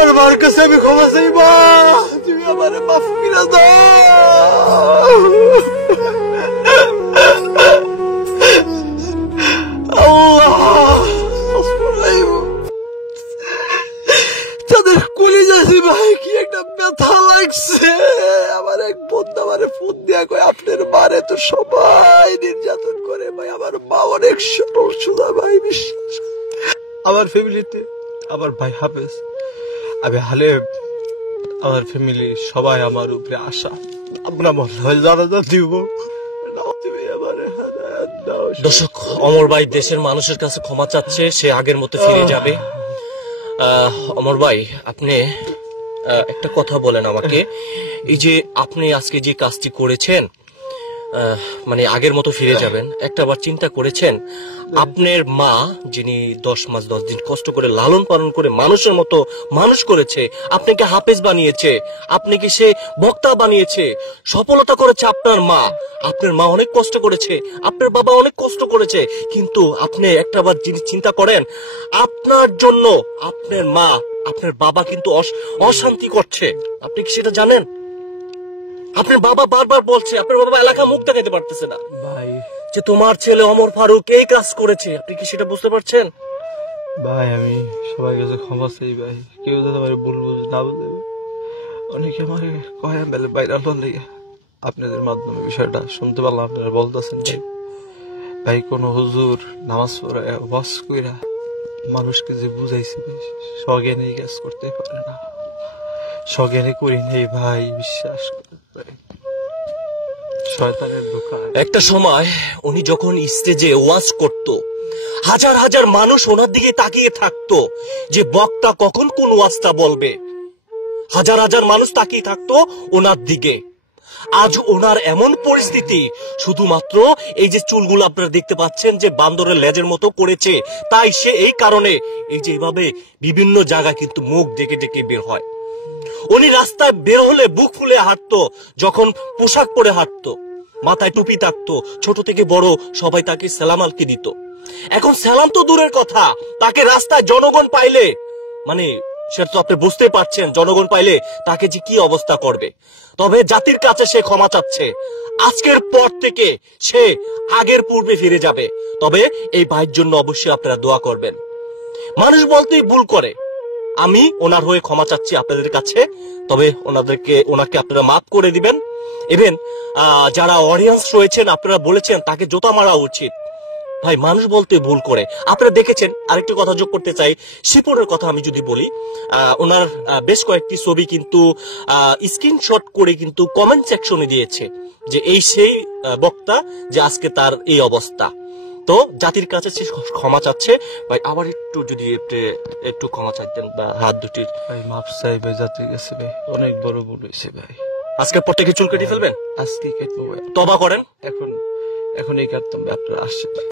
আমার মার কাছে আমি ক্ষমা চাই। মা, তুমি আমার মাফ করে দাও। তাদের কলিজাছি ভাই কি একটা ব্যথা লাগছে। আমার এক বন্ধু আমার ফোন দিয়া কয় আপনার মারে তো সবাই নির্যাতন করে ভাই, আমার মা অনেক সরল সোজা ভাই। বিশ্বাস আমার ফ্যামিলিতে আমার ভাই হাফেজ, আমি হালেম, আমার ফ্যামিলি সবাই আমার উপরে আশা। আমরা মনে হয় জানাজা দিব। দর্শক, অমর ভাই দেশের মানুষের কাছে ক্ষমা চাচ্ছে, সে আগের মতো ফিরে যাবে। অমর ভাই, আপনি একটা কথা বলেন আমাকে, এই যে আপনি আজকে যে কাজটি করেছেন, মানে আগের মতো ফিরে যাবেন, একটা বার চিন্তা করেছেন আপনার মা যিনি 10 মাস 10 দিন কষ্ট করে লালন পালন করে মানুষের মতো মানুষ করেছে, আপনাকে হাফেজ বানিয়েছে, আপনাকে সে বক্তা বানিয়েছে, সফলতা করেছে আপনার মা। আপনার মা অনেক কষ্ট করেছে, আপনার বাবা অনেক কষ্ট করেছে, কিন্তু আপনি একটা বার জিনিস চিন্তা করেন, আপনার জন্য আপনার মা আপনার বাবা কিন্তু অশান্তি করছে। আপনি কি সেটা জানেন? আপনার বাবা বারবার বলছে, আপনার বাবা এলাকা মুখ দেখাতে পারতেছে না ভাই যে তোমার ছেলে অমর ফারুক এই কাজ করেছে। আপনি কি সেটা বুঝতে পারছেন? ভাই আমি সবার কাছে ক্ষমা চাই ভাই, কেউ যাতে আমার ভুল বুঝে না বুঝে। অনেকে আমার কয় বেলে বাইরাল হন লেগে আপনাদের মাধ্যমে বিষয়টা শুনতে পারলাম, আপনারা বলতেছেন ভাই। ভাই কোন হুজুর নামাজ পড়ে ওয়াজ কইরা মানুষকে যে বুঝাইছে সজ্ঞানে কাজ করতে পারে না, সজ্ঞানে করি নেই ভাই, বিশ্বাস করে ভাই। শয়তানের ধোঁকা। একটা সময় উনি যখন স্টেজে ওয়াজ করত, হাজার হাজার মানুষ ওনার দিকে তাকিয়ে থাকতো যে বক্তা কখন কোন ওয়াজটা বলবে। হাজার হাজার মানুষ তাকিয়ে থাকতো ওনার দিকে। আজ ওনার এমন পরিস্থিতি, শুধুমাত্র এই যে চুলগুলো আপনারা দেখতে পাচ্ছেন যে বান্দরের লেজের মতো করেছে, তাই সে এই কারণে এই যে এইভাবে বিভিন্ন জায়গা কিন্তু মুখ ডেকে ডেকে বের হয়। উনি রাস্তায় বের হলে বুক ফুলে হাঁটতো, যখন পোশাক পরে হাঁটতো, মাথায় টুপি থাকতো, ছোট থেকে বড় সবাই তাকে সালাম আলকি দিত। এখন সালাম তো দূরের কথা, তাকে রাস্তায় জনগণ পাইলে, মানে সেটা তো আপনি বুঝতে পারছেন, জনগণ পাইলে তাকে যে কি অবস্থা করবে। তবে জাতির কাছে সে ক্ষমা চাচ্ছে, আজকের পর থেকে সে আগের পূর্বে ফিরে যাবে। তবে এই ভাইয়ের জন্য অবশ্যই আপনারা দোয়া করবেন। মানুষ বলতেই ভুল করে, আমি ওনার হয়ে ক্ষমা চাচ্ছি আপনাদের কাছে। তবে ওনাকে আপনারা মাফ করে দিবেন। ইভেন যারা অডিয়েন্স রয়েছেন আপনারা বলেছেন তাকে জোতা মারা উচিত। ভাই মানুষ বলতে ভুল করে, আপনারা দেখেছেন। আরেকটি কথা যোগ করতে চাই, শিপনের কথা আমি যদি বলি, ওনার বেশ কয়েকটি ছবি কিন্তু স্ক্রিনশট করে কিন্তু কমেন্ট সেকশনে দিয়েছে যে এই সেই বক্তা যে আজকে তার এই অবস্থা। তো জাতির কাছে ক্ষমা চাচ্ছে ভাই, আবার একটু যদি একটু ক্ষমা চাইতেন বা হাত দুটির ভাই মাফ চাই ভাই, জাতির কাছে ভাই অনেক বড় ভুল হয়েছে ভাই। আজকের পর থেকে চুল কেটে ফেলবেন? আজকে কেটবো ভাই, তবা করেন। এখন এই কাটতাম ভাই, আপনারা আসছে ভাই।